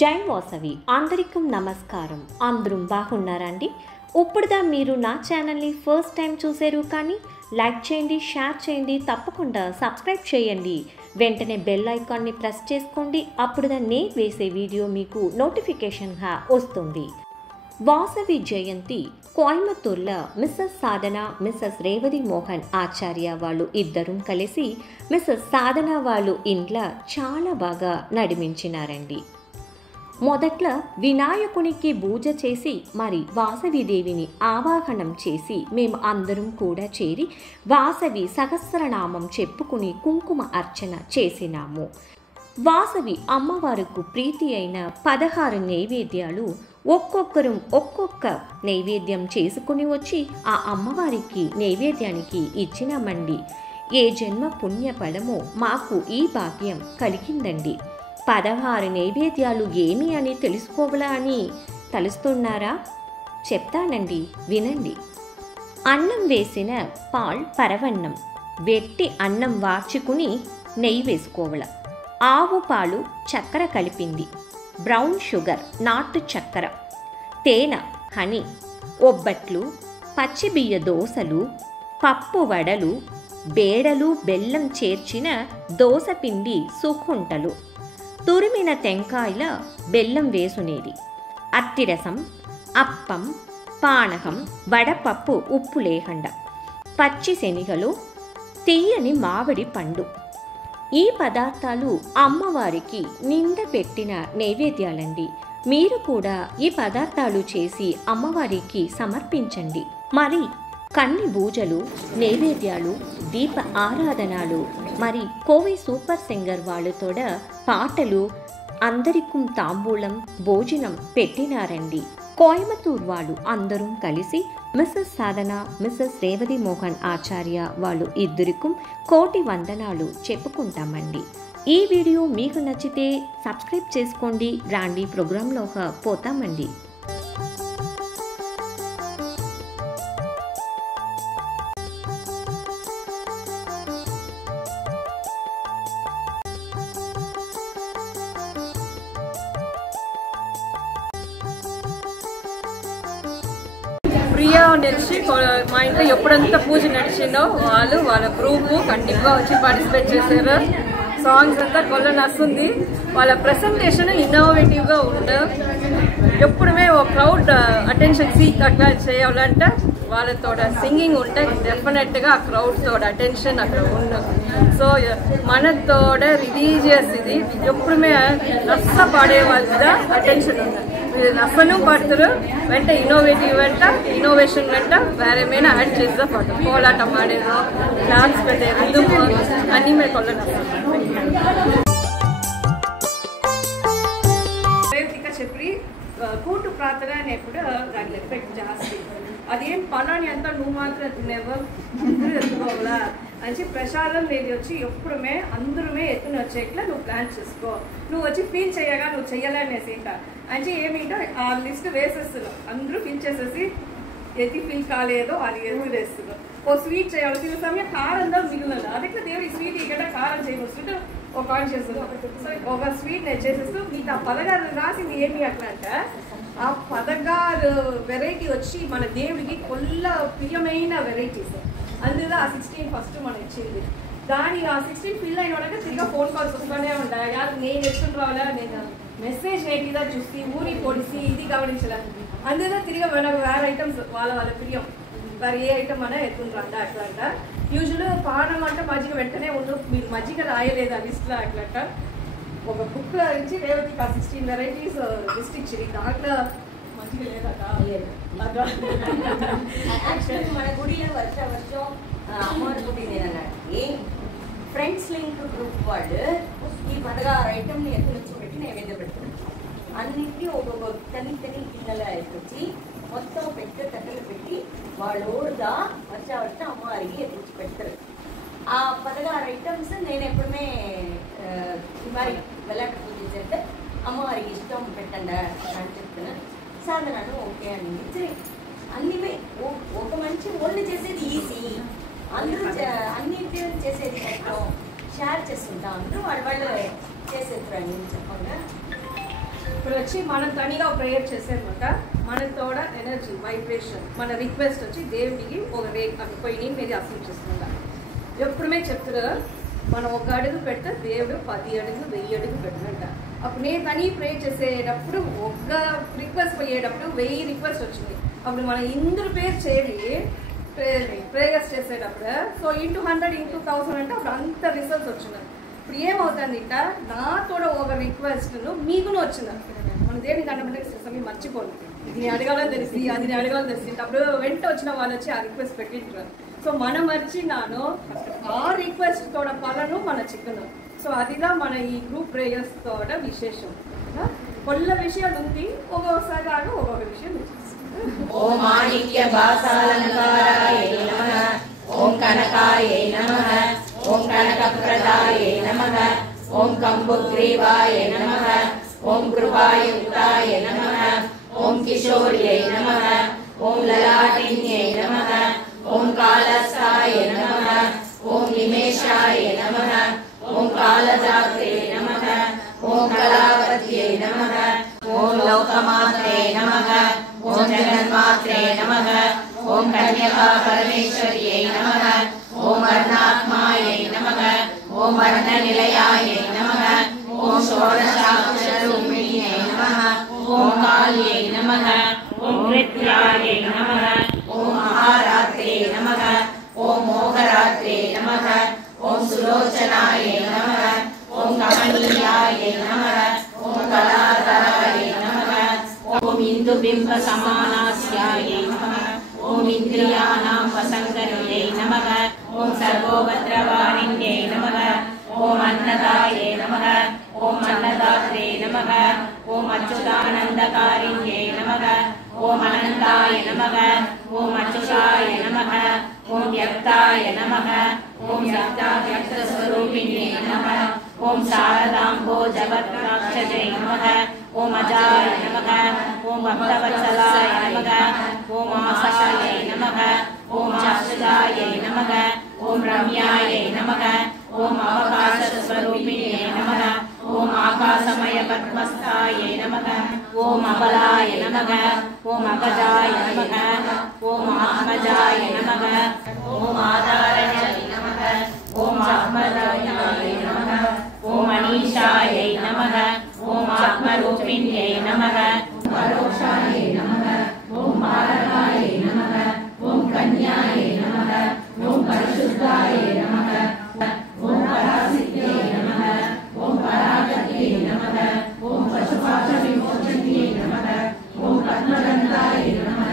జై వాసవి అందరికీ నమస్కారం. అందరూ బాగున్నారండి? ఇప్పుడుదా మీరు నా ఛానల్ని ఫస్ట్ టైం చూసారు కానీ లైక్ చేయండి, షేర్ చేయండి, తప్పకుండా సబ్స్క్రైబ్ చేయండి. వెంటనే బెల్ ఐకాన్ని ప్రెస్ చేసుకోండి. అప్పుడుదా నేను వేసే వీడియో మీకు నోటిఫికేషన్గా వస్తుంది. వాసవి జయంతి కోయంబత్తూర్లో మిస్సెస్ సాధన, మిస్సెస్ రేవతి మోహన్ ఆచార్య వాళ్ళు ఇద్దరు కలిసి మిస్సెస్ సాధన వాళ్ళు ఇంట్లో చాలా బాగా నడిమించినారండి. మొదట్లో వినాయకునికి పూజ చేసి మరి వాసవిదేవిని ఆవాహనం చేసి మేము అందరం కూడా చేరి వాసవి సహస్రనామం చెప్పుకుని కుంకుమ అర్చన చేసినాము. వాసవి అమ్మవారికి ప్రీతి అయిన 16 నైవేద్యాలు ఒక్కొక్కరు ఒక్కొక్క నైవేద్యం చేసుకుని వచ్చి ఆ అమ్మవారికి నైవేద్యానికి ఇచ్చినామండి. ఏ జన్మ పుణ్యఫలమో మాకు ఈ భాగ్యం కలిగిందండి. 16 నైవేద్యాలు ఏమి అని తెలుసుకోవాలా అని తలుస్తున్నారా? చెప్తానండి, వినండి. అన్నం వేసిన పాల్ పరవన్నం, వెట్టి అన్నం వార్చుకుని నెయ్యి వేసుకోవాల. ఆవు పాలు చక్కెర కలిపింది, బ్రౌన్ షుగర్ నాటు చక్కెర, తేనె హనీ, ఒబ్బట్లు, పచ్చిబియ్య దోసలు, పప్పు వడలు, బేడలు, బెల్లం చేర్చిన దోసపిండి సుకుంటలు, తురిమిన టెంకాయల బెల్లం వేసునేది, అత్తిరసం, అప్పం, పానకం, వడపప్పు ఉప్పు లేకుండా, పచ్చి శనిగలు, తీయని మామిడి పండు. ఈ పదార్థాలు అమ్మవారికి నిండా పెట్టిన నైవేద్యాలండి. మీరు కూడా ఈ పదార్థాలు చేసి అమ్మవారికి సమర్పించండి. మరి కన్ని పూజలు, నైవేద్యాలు, దీప ఆరాధనలు, మరి కోవి సూపర్ సింగర్ వాళ్ళతోడ పాటలు, అందరికీ తాంబూలం, భోజనం పెట్టినారండి. కోయంబత్తూర్ వాళ్ళు అందరూ కలిసి మిస్సెస్ సాధన, మిస్సెస్ రేవతి మోహన్ ఆచార్య వాళ్ళు ఇద్దరికీ కోటి వందనాలు చెప్పుకుంటామండి. ఈ వీడియో మీకు నచ్చితే సబ్స్క్రైబ్ చేసుకోండి. రాండి ప్రోగ్రాంలోకి పోతామండి. ప్రియా నడిచి మా ఇంట్లో ఎప్పుడంతా పూజ నడిచిందో వాళ్ళ గ్రూపు కంటిన్యూగా వచ్చి పార్టిసిపేట్ చేశారు. సాంగ్స్ అంతా కొల్ల నస్తుంది. వాళ్ళ ప్రెసెంటేషన్ ఇన్నోవేటివ్గా ఉంది. ఎప్పుడుమే ఒక క్రౌడ్ అటెన్షన్ సీక్ అట్లా చేయాలంటే వాళ్ళతో సింగింగ్ ఉంటే డెఫినెట్గా ఆ క్రౌడ్ తోడ అటెన్షన్ అక్కడ ఉండదు. సో మనతోడ రిలీజియస్ ఇది ఎప్పుడుమే రస పాడే వాళ్ళ అటెన్షన్ ఉంది. రసను పాడతారు వెంట ఇన్నోవేటివ్ వెంట ఇన్నోవేషన్ వెంట వేరేమైనా యాడ్ చేస్తా పాడతారు. కోలాటం ఆడేదో, డాన్స్ పెట్టేది, రిధము అన్నీ మేము కొల్లగా చెప్పి కూటు ప్రార్థన అనేప్పుడు దాని ఎఫెక్ట్ జాస్తి. అదేం పనాన్ని అంతా నువ్వు మాత్రం తినేవో ఎత్తుకోవాలా అని ప్రసాదం నేను వచ్చి ఎప్పుడుమే అందరమే ఎత్తున వచ్చేట్లా నువ్వు ప్లాన్ చేసుకో. నువ్వు వచ్చి ఫీల్ చేయగా నువ్వు చెయ్యాలనేసి అంటే ఏమిటో ఆ లిస్ట్ వేసేస్తున్నావు. అందరూ ఫీల్ చేసేసి ఎత్తి ఫీల్ కాలేదో అది ఎత్తు వేస్తున్నావు. ఓ స్వీట్ చేయాలి, తిన్న సమయం కారంతో మిగిలిన అదే దేవుడి స్వీట్ ఇక్కడ కారం చేయవస్తుంటే ఒక ఆన్ చేస్తున్నావు. సో ఒక స్వీట్ నేను చేసేస్తూ నీకు ఆ 16 రాసింది ఏమి అట్లా అంటే ఆ 16 వెరైటీ వచ్చి మన దేవుడికి కొల్ల ప్రియమైన వెరైటీస్. అందులో ఆ 16 ఫస్ట్ మనం ఇచ్చింది. దాని ఆ 16 ఫిల్ అయిన వాళ్ళకి తిరిగా ఫోన్ కాల్స్ వస్తూనే ఉంటాయి. నేను ఎత్తుకుని రావాలా, నేను మెసేజ్ ఏంటిదా చూసి ఊరి పొడిసి ఇది గమనించలే. అందులో తిరిగా మనకు వేరే ఐటమ్స్ వాళ్ళ ప్రియం మరి ఏ ఐటమ్ అన్నా ఎత్తుకుని రాండా అట్లా అంట. యూజువల్గా పానం అంటే మజ్జిగ వెంటనే ఉండు, మీరు మజ్జిగ రాయలేదు ఆ లిస్ట్లో అట్లంట. ఒక బుక్ ఇచ్చి రేవతికి ఆ 16 వెరైటీస్ లిస్ట్ ఇచ్చి దాంట్లో మజ్జిగ లేదట. మన గుడిలో వర్షం అమ్మవారి గుడి లేదన్నాడు. ఫ్రెండ్స్ లింక్ గ్రూప్ వాళ్ళు ఈ 16 ఐటమ్ని ఎత్తుకొచ్చి పెట్టి నైవేద్యం పెడుతున్నాను. అన్నింటినీ ఒక్కొక్క తని గిన్నెలో ఎత్తుకొచ్చి మొత్తం పెట్టి కట్టెలు పెట్టి వాళ్ళు ఊరుగా వర్షం అమ్మవారికి ఎత్తుకొచ్చి పెడతారు. ఆ 16 ఐటమ్స్ నేను ఎప్పుడుమే మరి వెళ్ళాక పూజ చేస్తే అమ్మవారికి ఇష్టం పెట్టండి అని చెప్తున్నాను. సాధనను ఓకే అని అన్ని ఒక మంచి ఓన్లీ చేసేది ఈజీ, అందరూ అన్నింటి చేసేది కష్టం. షేర్ చేస్తుంటాం, అందరూ వాళ్ళు చేసేస్తారు అని చెప్పంగా ఇప్పుడు వచ్చి మనం తనిగా ప్రేయర్ చేసేనమాట మనతోడ ఎనర్జీ వైబ్రేషన్ మన రిక్వెస్ట్ వచ్చి దేవుడికి ఒక పోయి మీరు అసలు చేస్తున్నా ఎప్పుడుమే చెప్తారు మనం ఒక అడుగు పెడితే దేవుడు 10 అడుగు 1000 అడుగు పెట్టినంట అప్పుడు నేను తని ప్రే చేసేటప్పుడు ఒక రిక్వెస్ట్ పోయేటప్పుడు 1000 రిక్వెస్ట్ వచ్చింది అప్పుడు మనం ఇందరు పేరు చేరి ప్రేయర్స్ చేసేటప్పుడు సో ఇంటూ 100 ఇంటూ 1000 అంటే అప్పుడు అంత రిజల్ట్స్ వచ్చినాయి ఇప్పుడు ఏమవుతుంది ఇట్లా నాతో ఒక రిక్వెస్ట్ను మీకును వచ్చింది మన దేవుని దండమంటే సమయం మర్చిపోను ఇది అడగాలని తెలిసి అది అడగాలని తెలిసి అప్పుడు వెంట వచ్చిన వాళ్ళు వచ్చి ఆ రిక్వెస్ట్ పెట్టింటారు సో మనం మర్చినాను ఆ రిక్వెస్ట్ తోడ పలను మన చిక్కును సో అదిగా మన ఈ గ్రూప్ ప్రేయర్స్ తోడ విశేషం కొల్ల విషయాలు ఉంది ఒక్కొక్కసారి ఒక్కొక్క విషయం ఓం మాణిక్య భాసాలంకారాయ నమః ఓం కనకాయ నమః ఓం కనకప్రదాయ నమః ఓం కంబుగ్రీవాయ నమః ఓం కృపాయుక్తాయ నమః ఓం కిశోర్యై నమః ఓం లలాటిన్యై నమః ఓం కాళస్థాయ నమః ఓం నిమేషాయ నమః ఓం కాళదాత్రే నమః ఓం కళావత్యై నమః ఓం లోకమాత్రే నమః ఓం జగన్మాత్రే నమః ఓం కన్యకా పరమేశ్వర్యై నమః ఓం అర్ణాత్మాయై నమః ఓం అర్ణనిలయాయై నమః ఓం షోడశాక్షరూపిణ్యై నమః ఓం కాళ్యై నమః ఓం నృత్యాయై నమః ఓం మహారాత్రే నమః ఓం మోహరాత్రే నమః ఓం సులోచనాయై నమః ఓం కమనీయాయై నమః ఓం కళాధరాయై నమః ఓం ఇందుబింబ సమానాస్యాయై నమః ఓం ఇంద్రియాణాం వసంగర్యై నమః ఓం సర్వోభద్రవాణిన్యై నమః ఓం అన్నదాయై నమః ఓం అన్నదాత్రే నమః ఓం అచ్యుతానందకారిణ్యై నమః ఓం అనంతాయ నమః ఓం అచ్యుతాయ నమః ఓం వ్యక్తాయ నమః ఓం వ్యక్తస్వరూపిణ్యై నమః ఓం శారదాంబోజవత్రాక్షజై నమః ఓం అజాయ నమః ఓం భక్తవత్సలాయ నమః ఓం ఆశాయై నమః ఓం అచ్యుతాయై నమః ఓం రమ్యాయై నమః ఓం అవకాశస్వరూపిణ్యై నమః ఓం ఆకాశమయ పద్మస్థాయై నమః ఓం అబలాయ నమః ఓం అగజాయ నమః ఓం ఆత్మజాయ నమః ఓం ఆధారణ్యై నమః ఓం ఆత్మజాయ నమః ఓం అనీషాయై నమః ఓం ఆత్మరూపిణ్యై నమః పరోక్షాయై నమః ఓం బాలకాయై నమః ఓం కన్యాయై నమః ఓం పరిశుద్ధాయై నమః ఓం పరాశక్త్యై నమః ఓం పరాగత్యై నమః ఓం పశుపాశ విమోచన్యై నమః ఓం పద్మగంధాయై నమః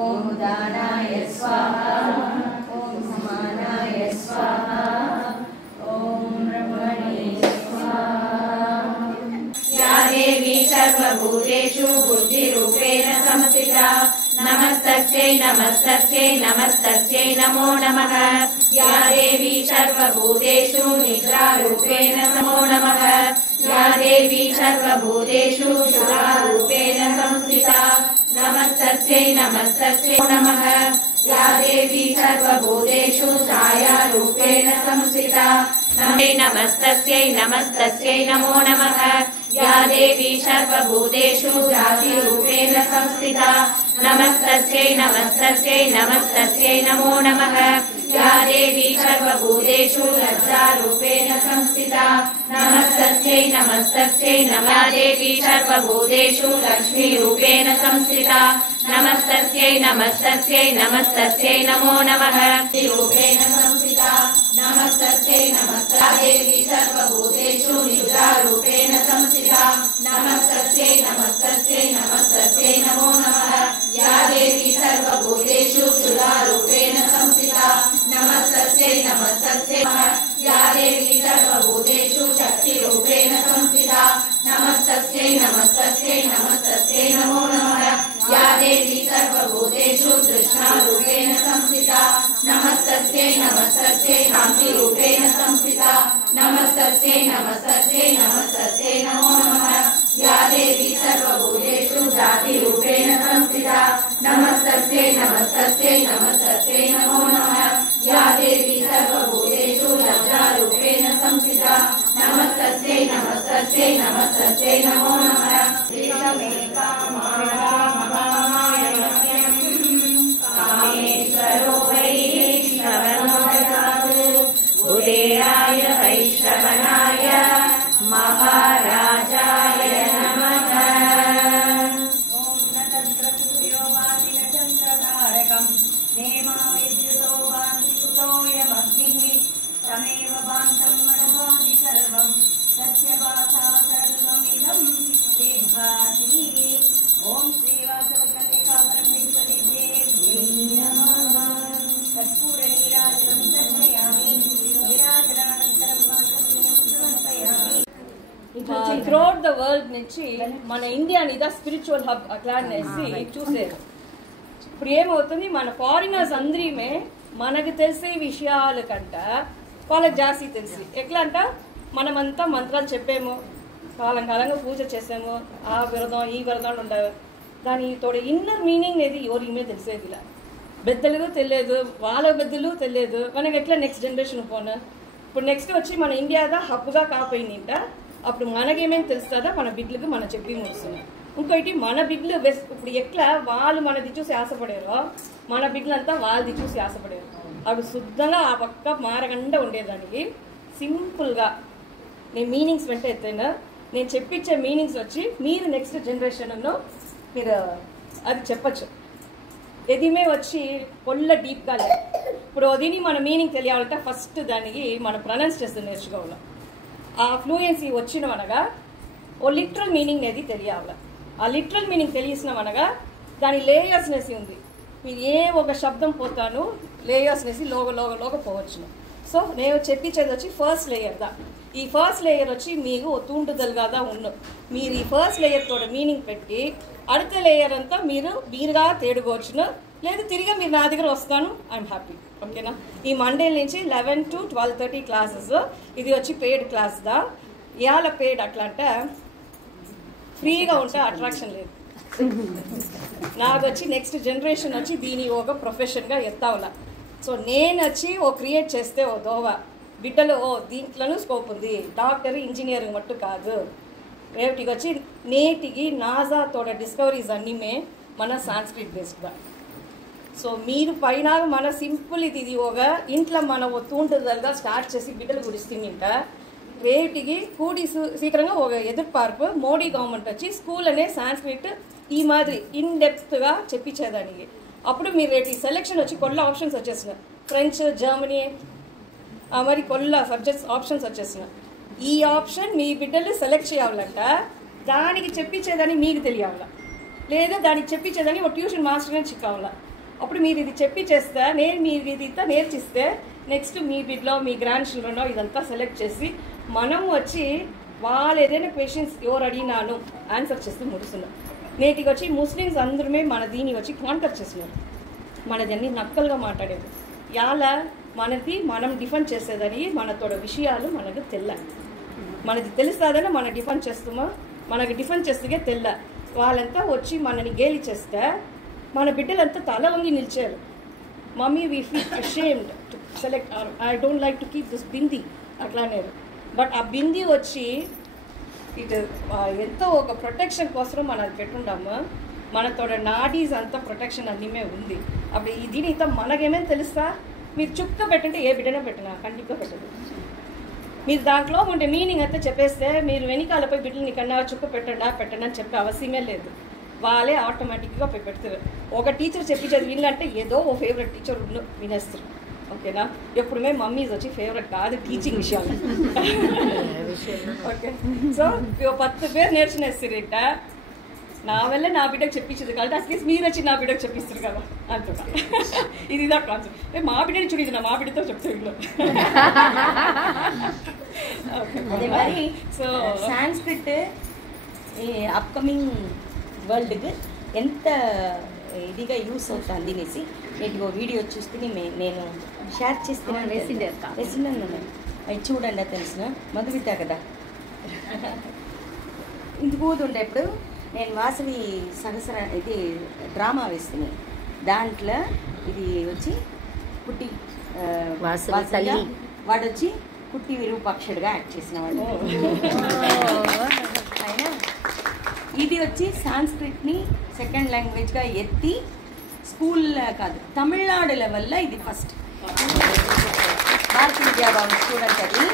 ఓం ఉదానాయ స్వాహా ఓం సమానాయ స్వాహా ఓం బ్రహ్మణే స్వాహా యా దేవీ సర్వభూతేషు బుద్ధిరూపేణ సంస్థితా నమస్తస్యై నమస్తస్యై నమస్తస్యై నమో నమః యా దేవీ సర్వభూతేషు నిద్రారూపేణ నమో నమః యా దేవీ సర్వభూతేషు శుభారూపేణ సంస్థితా నమస్తస్యై నమస్తస్యై నమః యా దేవీ సర్వభూతేషు ఛాయారూపేణ సంస్థితా నమస్తస్యై నమస్తస్యై నమో నమః యా దేవీ సర్వభూతేషు జాతిరూపేణ సంస్థితా నమస్తస్యై నమస్తస్యై నమస్తస్యై నమో నమః యా దేవీ సర్వభూతేషు లజ్జారూపేణ సంస్థితా నమస్తస్యై నమస్తస్యై నమః యా దేవీ సర్వభూతేషు లక్ష్మీరూపేణ సంస్థితా नमस्तस्यै नमस्तस्यै नमस्तस्यै नमो नमः रूपेण संस्थिता नमस्तस्यै नमस्ते देवी सर्वभूतेषु निद्रारूपेण संस्थिता नमस्तस्यै नमस्तस्यै नमस्तस्यै नमो नमः या देवी सर्वभूतेषु सुधारूपेण संस्थिता नमस्तस्यै नमस्तस्यै या देवी सर्वभूतेषु शक्तिरूपेण संस्थिता नमस्तस्यै नमस्तस्यै नमस्तस्यै नमो नमः या देवी सर्वभूतेषु तृष्णारूपेण संस्थिता नमस्तस्यै नमस्तस्यै शान्तिरूपेण संस्थिता नमस्तस्यै नमस्तस्यै नमस्तस्यै नमो नमः या देवी सर्वभूतेषु जातिरूपेण संस्थिता नमस्तस्यै नमस्तस्यै नमस्तस्यै नमो नमः या देवी सर्वभूतेषु लज्जारूपेण संस्थिता नमस्तस्यै नमस्तस्यै नमस्तस्यै नमो नमः कामेश्वरो वैष्णवनो ददातु उदयाय वैश्रवणाय महाराजाय नमः ॐ नतन्त्रसूर्यो वाति न चन्द्रतारकम् नेमा विद्युतो वाति सुतोऽयमग्निः तमेव भान्तम् मनभाति सर्वम् तस्य वासा सर्वमिदम् विभाति ॐ श्रीवासवकन्यका परमेश्वरी नमः कर्पूरनीराजनं दर्शयामि निराजनानन्तरं पाकपुण्यं समर्पयामि త్రూఅవుట్ ద వరల్డ్ నుంచి మన ఇండియాని ఇదా స్పిరిచువల్ హబ్ అట్లా అనేసి చూసేది. ఇప్పుడు ఏమవుతుంది, మన ఫారినర్స్ అందరిమే మనకు తెలిసే విషయాల కంట వాళ్ళకి జాస్తి తెలిసి ఎట్లా అంట, మనమంతా మంత్రాలు చెప్పేమో, కాలంగా పూజ చేసాము, ఆ విరదం ఈ విరదాలు ఉండవు, దాని తోడ ఇన్నర్ మీనింగ్ అనేది ఎవరిమే తెలిసేది ఇలా. పెద్దలకు తెలియదు, వాళ్ళ పెద్దలు తెలియదు, మనకి ఎట్లా నెక్స్ట్ జనరేషన్ పోను. ఇప్పుడు నెక్స్ట్ వచ్చి మన ఇండియాదా హబ్గా కాపోయిందంట, అప్పుడు మనకేమేమి తెలుస్తుందా మన బిడ్డలకు మనం చెప్పి ముడుస్తున్నాం. ఇంకోటి మన బిడ్డలు ఇప్పుడు ఎట్లా వాళ్ళు మనది చూసి ఆశపడారో మన బిడ్డలంతా వాళ్ళది చూసి ఆశపడారు. అప్పుడు శుద్ధంగా ఆ పక్క మారకుండా ఉండేదానికి సింపుల్గా నేను మీనింగ్స్ వెంట ఎత్తైనా నేను చెప్పించే మీనింగ్స్ వచ్చి మీరు నెక్స్ట్ జనరేషన్లో మీరు అది చెప్పచ్చు. ఎదిమే వచ్చి పొల్ల డీప్గా లేదు. ఇప్పుడు అదిని మన మీనింగ్ తెలియాలంటే ఫస్ట్ దానికి మన ప్రొనౌన్స్ చేస్తే నేర్చుకోవాలి. ఆ ఫ్లూయెన్సీ వచ్చినవనగా ఓ లిటరల్ మీనింగ్ అనేది తెలియాలి. ఆ లిటరల్ మీనింగ్ తెలిసినవనగా దాని లేయర్స్నెస్ ఉంది. మీరు ఏ ఒక శబ్దం పోతాను లేయర్స్నెస్ లోగ పోవచ్చును. సో నేను చెప్పించేది వచ్చి ఫస్ట్ లేయర్ దా. ఈ ఫస్ట్ లేయర్ వచ్చి మీకు తూంటుదలుగా ఉన్ను. మీరు ఈ ఫస్ట్ లేయర్ తోడ మీనింగ్ పెట్టి அடுத்த లేయర్ అంతా మీరుగా తేడుకోవచ్చును. లేదు తిరిగి మీరు నా దగ్గర వస్తాను, ఐఎమ్ హ్యాపీ. ఓకేనా? ఈ మండే నుంచి 11 to 12:30 క్లాసెస్. ఇది వచ్చి పెయిడ్ క్లాస్ దా. ఇవాళ పెయిడ్ అట్లా అంటే ఫ్రీగా ఉంటే అట్రాక్షన్ లేదు. నాకు వచ్చి నెక్స్ట్ జనరేషన్ వచ్చి దీని ఒక ప్రొఫెషన్గా ఎత్తావులా. సో నేను వచ్చి ఓ క్రియేట్ చేస్తే ఓ దోవ బిడ్డలు దీంట్లోనూ స్కోప్ ఉంది. డాక్టర్ ఇంజనీరింగ్ మట్టు కాదు. రేపటికి వచ్చి నేటికి నాజా తోడ డిస్కవరీస్ అన్నీమే మన సాంస్క్రిట్ బేస్డ్గా. సో మీరు పైన మన సింపుల్ ఇది ఒక ఇంట్లో మన తూంటుదలుగా స్టార్ట్ చేసి బిడ్డలు గురిస్తుంట రేటికి కూడి సీక్రంగా ఒక ఎదుర్పార్పు మోడీ గవర్నమెంట్ వచ్చి స్కూల్ అనే సాంస్క్రిట్ ఈ మాదిరి ఇన్ డెప్త్గా చెప్పించేదానికి. అప్పుడు మీరు రేటి సెలెక్షన్ వచ్చి కొల్ల ఆప్షన్స్ వచ్చేసినాయి. ఫ్రెంచ్, జర్మనీ మరి కొల్ల సబ్జెక్ట్స్ ఆప్షన్స్ వచ్చేసినాయి. ఈ ఆప్షన్ మీ బిడ్డలు సెలెక్ట్ చేయాలంట దానికి చెప్పించేదని మీకు తెలియాల, లేదా దానికి చెప్పించేదని ఒక ట్యూషన్ మాస్టర్నే చిక్కావాల. అప్పుడు మీరు ఇది చెప్పించేస్తే మీరు ఇది ఇంత నేర్చిస్తే నెక్స్ట్ మీ బిడ్డలో మీ గ్రాండ్ చిల్డ్రన్లో ఇదంతా సెలెక్ట్ చేసి మనం వచ్చి వాళ్ళు ఏదైనా క్వశ్చన్స్ ఎవరు అడిగినాను ఆన్సర్ చేస్తూ ముడుస్తున్నాం. నేటికి వచ్చి ముస్లిమ్స్ అందరమే మన దీన్ని వచ్చి కాంటాక్ట్ చేస్తున్నారు. మనది అన్ని నక్కలుగా మాట్లాడేది ఇలా మనది మనం డిఫెండ్ చేసేదని మనతోడ విషయాలు మనకు తెల్ల. మనది తెలుస్తుందని మనం డిఫెండ్ చేస్తామా, మనకు డిఫెండ్ చేస్తే తెల్ల. వాళ్ళంతా వచ్చి మనని గేలి చేస్తే మన బిడ్డలంతా తల వంగి నిలిచారు. Mummy we feel ashamed to select, I don't like to keep this bindi అట్లానే. బట్ ఆ బిందీ వచ్చి ఇటు ఎంతో ఒక ప్రొటెక్షన్ కోసం మనం అది పెట్టుంటాము. మనతోడ నాడీస్ అంతా ప్రొటెక్షన్ అన్నీమే ఉంది. అప్పుడు దీని ఇంత మనకేమేమి తెలుస్తా, మీరు చుక్క పెట్టంటే ఏ బిడ్డనే పెట్టినా కంటిగా పెట్టదు. మీరు దాంట్లో ఉండే మీనింగ్ అంతా చెప్పేస్తే మీరు వెనకాలపై బిడ్డలు నీకన్నా చుక్క పెట్టండి అని చెప్పే అవసరమే లేదు. వాళ్ళే ఆటోమేటిక్గా పోయి పెడతారు. ఒక టీచర్ చెప్పించేది వినంటే ఏదో ఓ ఫేవరెట్ టీచర్ వినేస్తారు. ఓకేనా? ఎప్పుడు మేము మమ్మీస్ వచ్చి ఫేవరెట్ కాదు టీచింగ్ విషయాలు. ఓకే, సో 10 పేరు నేర్చునేస్తారు ఇట్ట. నా వల్ల నా బిడ్డకు చెప్పించేది కాబట్టి అట్లీస్ట్ మీరు వచ్చి నా బిడ్డకు చెప్పిస్తారు కదా అంటున్నా. ఇది ఇదా కాన్సెప్ట్. మా బిడ్డని చూడేది నా మా బిడ్డతో చెప్తే ఇంట్లో. అదే మరి. సో సాంస్క్రిట్ ఈ అప్కమింగ్ వరల్డ్కి ఎంత ఇదిగా యూస్ అవుతుంది అనేసి నీటికి వీడియో చూసుకుని నేను షేర్ చేస్తున్నాను. వేసినాను అవి చూడండి. తెలిసిన మధువిత కదా ఇందుకు పోతుంటే ఇప్పుడు నేను వాసవి సహస్ర ఇది డ్రామా వేస్తున్నాను. దాంట్లో ఇది వచ్చి పుట్టి వాసవి వాడు వచ్చి పుట్టి విరూపాక్షుడిగా యాక్ట్ చేసిన వాడు. అయినా ఇది వచ్చి సాంస్క్రిట్ని సెకండ్ లాంగ్వేజ్గా ఎత్తి స్కూల్ కాదు తమిళనాడు లెవెల్లో ఇది ఫస్ట్. భారతీయ విద్యాభవన్ స్టూడెంట్ అది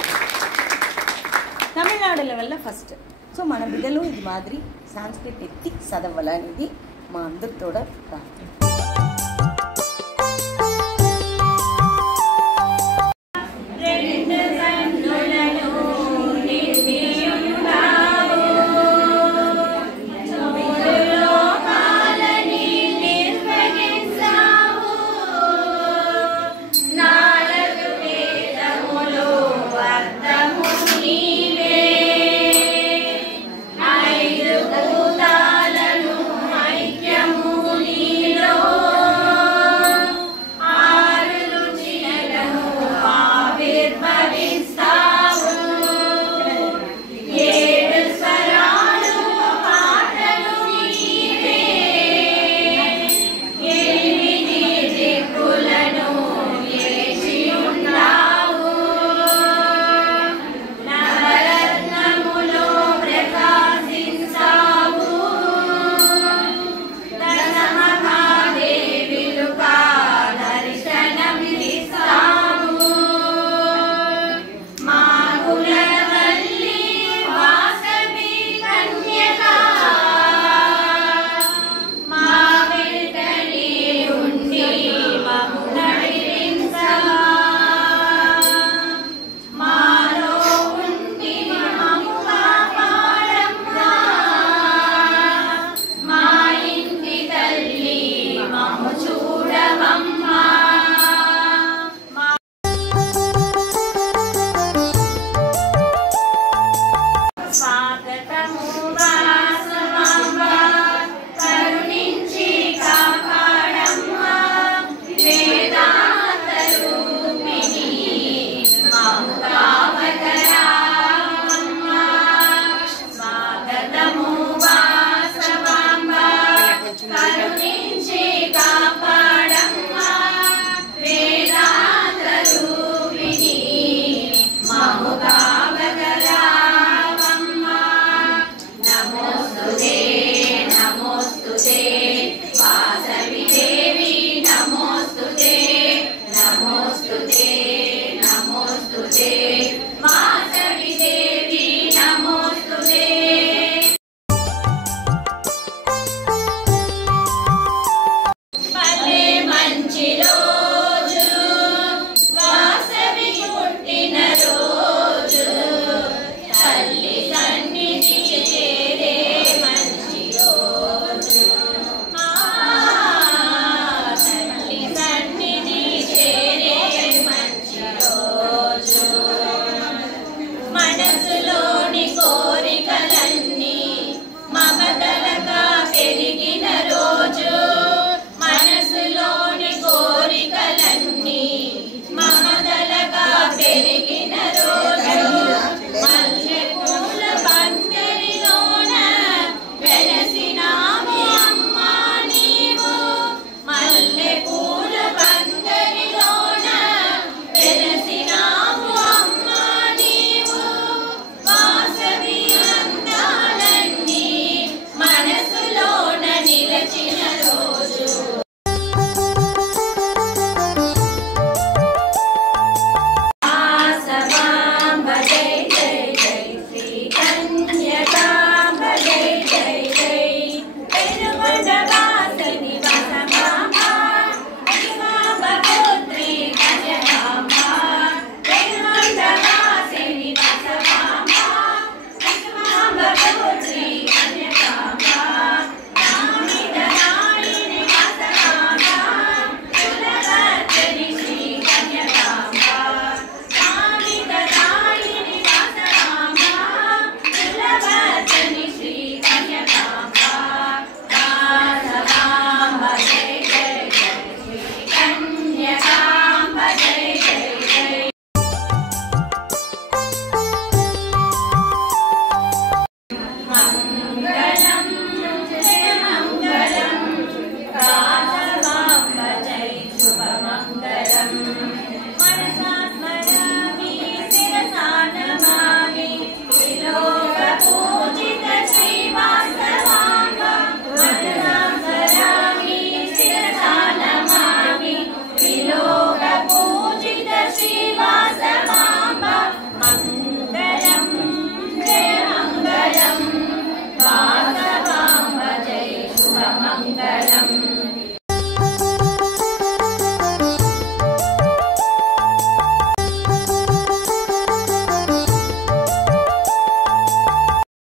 తమిళనాడు లెవెల్లో ఫస్ట్. సో మన బిడ్డలు ఇది మాదిరి సాంస్క్రిట్ ఎత్తి చదవాలనేది మా అందరితో ప్రార్థన.